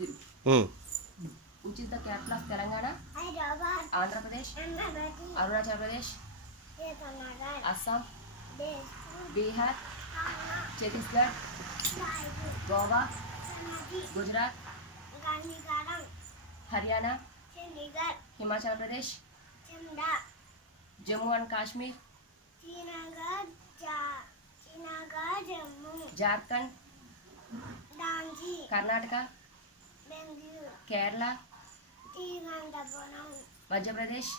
Which is the capital of Telangana? Andhra Pradesh, Arunachal Pradesh, Assam, Bihar, Chhattisgarh, Goa, Gujarat, Haryana, Himachal Pradesh, Jammu and Kashmir, Jharkhand, Karnataka, Kerala, Madhya Pradesh,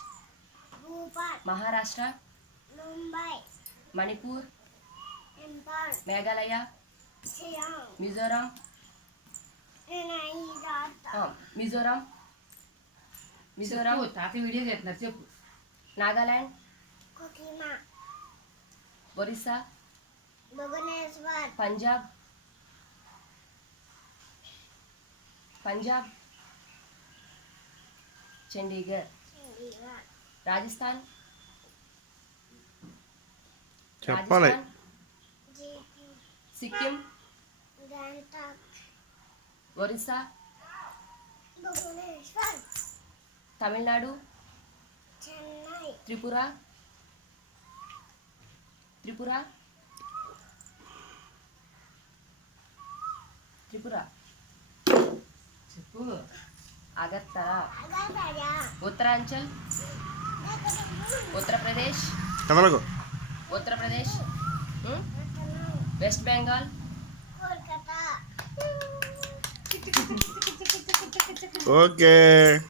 Maharashtra, Manipur, Meghalaya, Mizoram, Nagaland, Orissa, Punjab, Chandigarh, Rajasthan, Sikkim, Orissa, Tamil Nadu, Tripura, Agartala, Uttaranchal, Uttar Pradesh, West Bengal, Okay.